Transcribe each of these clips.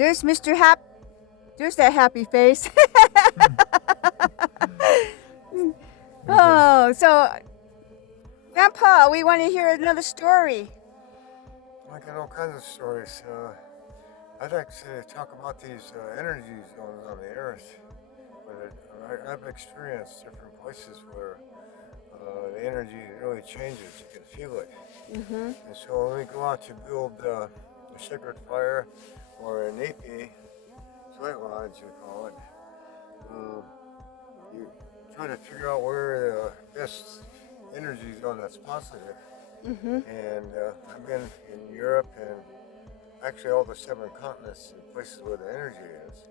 There's Mr. There's that happy face. Oh, so Grandpa, we want to hear another story. I got all kinds of stories. I'd like to talk about these energy zones on the Earth. But I've experienced different places where the energy really changes. You can feel it. Mm-hmm. And so when we go out to build a sacred fire or an AP, sweat lodge we call it, you try to figure out where the best energy zone that's positive. Mm-hmm. And I've been in Europe and actually all the 7 continents and places where the energy is,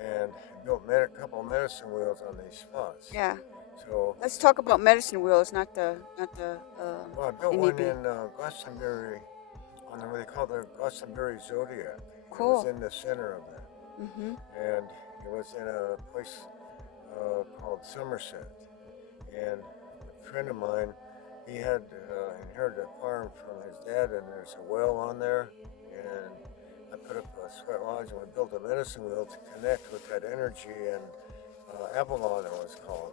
and built a couple of medicine wheels on these spots. Yeah. So Let's talk about medicine wheels, not the well, I built one NEB. in Glastonbury on what they call the Glastonbury Zodiac. Cool. It was in the center of that, Mm-hmm. and it was in a place called Somerset. And a friend of mine, he had inherited a farm from his dad, and there's a well on there. And I put up a sweat lodge, and we built a medicine wheel to connect with that energy. And Avalon, it was called.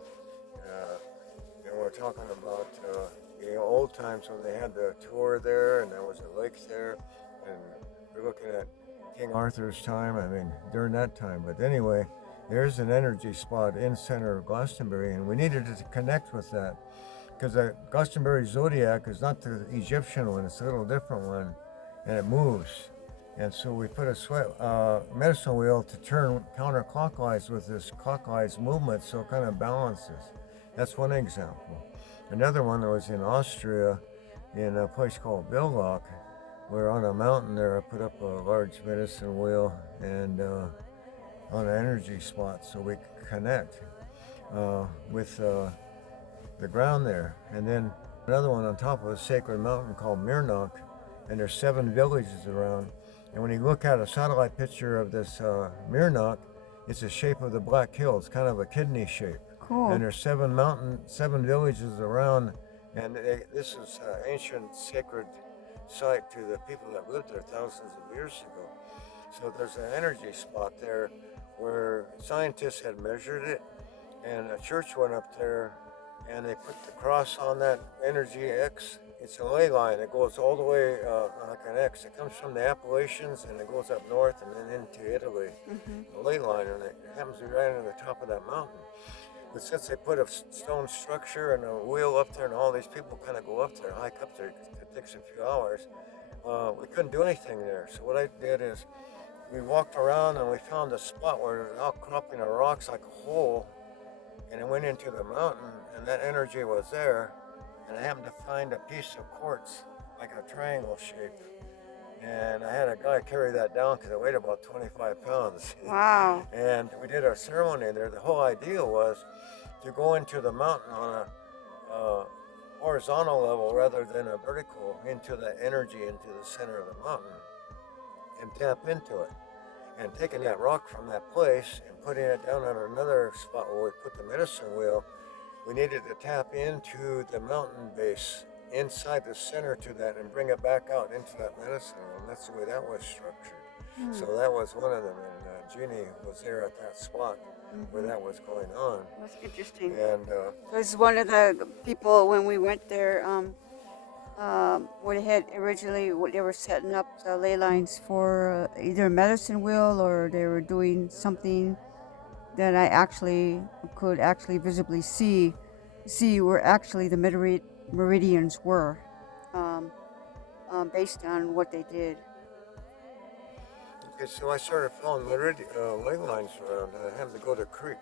And we're talking about old times when they had the tour there, and there was a lake there, and we're looking at King Arthur's time. I mean, during that time. But anyway, there's an energy spot in center of Glastonbury, and we needed to connect with that because the Glastonbury Zodiac is not the Egyptian one; it's a little different one, and it moves. And so we put a medicine wheel to turn counterclockwise with this clockwise movement, so it kind of balances. That's one example. Another one was in Austria, in a place called Billach, where on a mountain there I put up a large medicine wheel and on an energy spot so we could connect with the ground there. And then another one on top of a sacred mountain called Mirnock, and there's 7 villages around. And when you look at a satellite picture of this Mirnock, it's the shape of the Black Hills, kind of a kidney shape. Cool. And there's 7 villages around, and this is an ancient sacred site to the people that lived there thousands of years ago. So there's an energy spot there where scientists had measured it, and a church went up there, and they put the cross on that energy X. It's a ley line. It goes all the way like an X. It comes from the Appalachians, and it goes up north and then into Italy. Mm-hmm. A ley line, and it happens to be right on the top of that mountain. But since they put a stone structure and a wheel up there, and all these people kind of go up there, hike up there, it takes a few hours, we couldn't do anything there. So what I did is we walked around and we found a spot where it was outcropping of rocks like a hole, and it went into the mountain, and that energy was there. And I happened to find a piece of quartz, like a triangle shape. And I had a guy carry that down because it weighed about 25 pounds. Wow. And we did our ceremony there. The whole idea was to go into the mountain on a horizontal level rather than a vertical, into the energy, into the center of the mountain, and tap into it. And taking that rock from that place and putting it down on another spot where we put the medicine wheel, we needed to tap into the mountain base inside the center to that and bring it back out into that medicine wheel. And that's the way that was structured. So that was one of them, and Jeannie was there at that spot where that was going on. That's interesting. And Because one of the people, when we went there, what they had originally, they were setting up the ley lines for either a medicine wheel, or they were doing something that I could visibly see where actually the meridians were, based on what they did. okay, so I started following ley lines around, and I happened to go to Crete.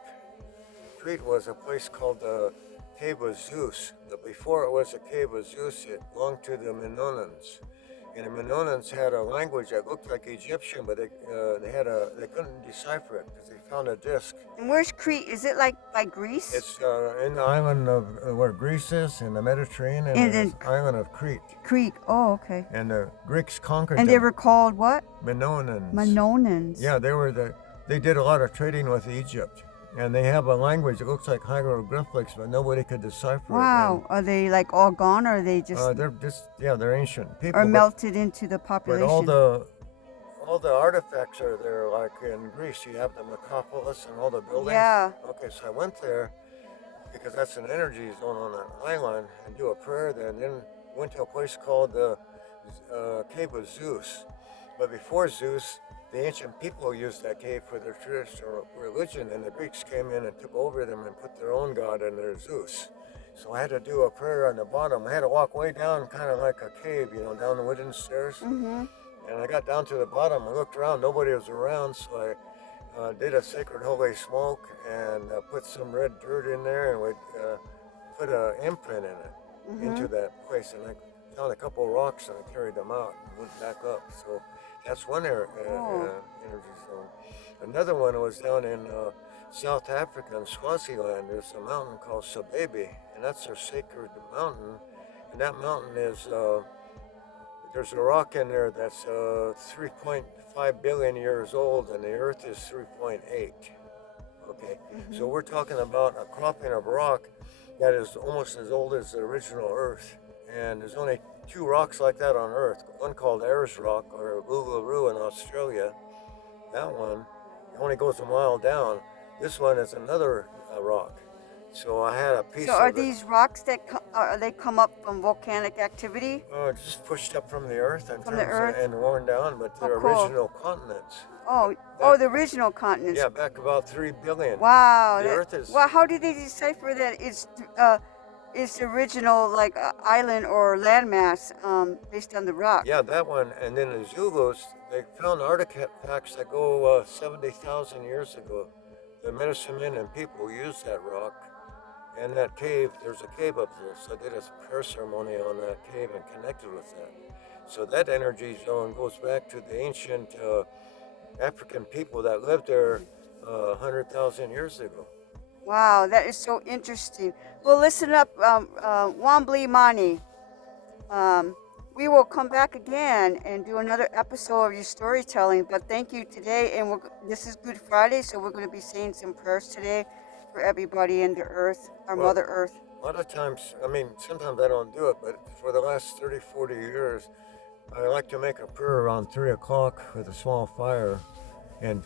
Crete was a place called the Cave of Zeus. But before it was a Cave of Zeus, it belonged to the Minoans. And the Minoans had a language that looked like Egyptian, but they couldn't decipher it because they found a disc. And where's Crete? Is it like by Greece? It's in the island of where Greece is, in the Mediterranean, and the island of Crete. Crete. Oh, okay. And the Greeks conquered And them. they were called what? Minoans. Minoans. Yeah, they did a lot of trading with Egypt. And they have a language that looks like hieroglyphics, but nobody could decipher it. Wow. Are they like all gone, or are they just... they're ancient people. or melted into the population? But all the artifacts are there, like in Greece, you have the Acropolis and all the buildings. Yeah. Okay, so I went there because that's an energy zone on that island and do a prayer there, and then went to a place called the Cave of Zeus. But before Zeus, the ancient people used that cave for their traditional religion, and the Greeks came in and took over them and put their own god in their Zeus. So I had to do a prayer on the bottom. I had to walk way down, kind of like a cave, down the wooden stairs. Mm-hmm. And I got down to the bottom. I looked around, nobody was around, so I did a sacred holy smoke and put some red dirt in there and would put an imprint in it into that place. And I found a couple of rocks and I carried them out and went back up. So that's one energy zone. Another one was down in South Africa in Swaziland. There's a mountain called Sababy, and that's their sacred mountain. And that mountain is, there's a rock in there that's 3.5 billion years old, and the Earth is 3.8. Okay, so we're talking about a cropping of rock that is almost as old as the original Earth. And there's only two rocks like that on Earth. One called Ayers Rock, or Uluru in Australia. That one only goes a mile down. This one is another rock. So I had a piece So of are it. these rocks that they come up from volcanic activity? Just pushed up from the earth and From the earth? and worn down, but they're cool. original continents. Oh, the original continents. Yeah, back about 3 billion. Wow. The Earth is. Well, how did they decipher that it's the original island or landmass based on the rock? Yeah, that one. And then the Zulus, they found artifacts that go 70,000 years ago. The medicine men and people used that rock. And that cave, there's a cave up there, so I did a prayer ceremony on that cave and connected with that. So that energy zone goes back to the ancient African people that lived there 100,000 years ago. Wow, that is so interesting. Well, listen up, Wambli Mani. We will come back again and do another episode of your storytelling. But thank you today, and this is Good Friday, so we're going to be saying some prayers today for everybody in the earth, our Mother Earth. A lot of times, sometimes I don't do it, but for the last 30, 40 years, I like to make a prayer around 3 o'clock with a small fire and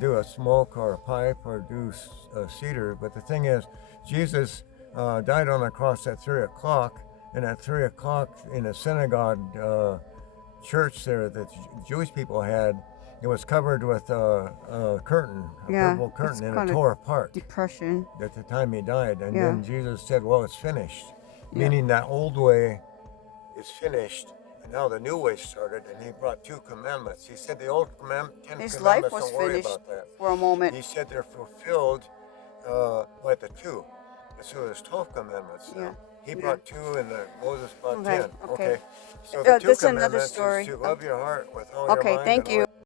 do a smoke or a pipe or do a cedar. But the thing is, Jesus died on the cross at 3 o'clock, and at 3 o'clock in a synagogue church there that Jewish people had, it was covered with a curtain, a purple curtain, and it tore apart. Depression. At the time he died. And then Jesus said, well, it's finished. Meaning that old way is finished, and now the new way started, and he brought 2 commandments. He said the old 10 His commandments, life was don't worry finished about that. for a moment. He said they're fulfilled by the 2. And so there's 12 commandments now. He brought 2 and Moses brought 10. Okay. So the 2 this is another commandments story. is to love your heart with all your mind Okay, thank and all you.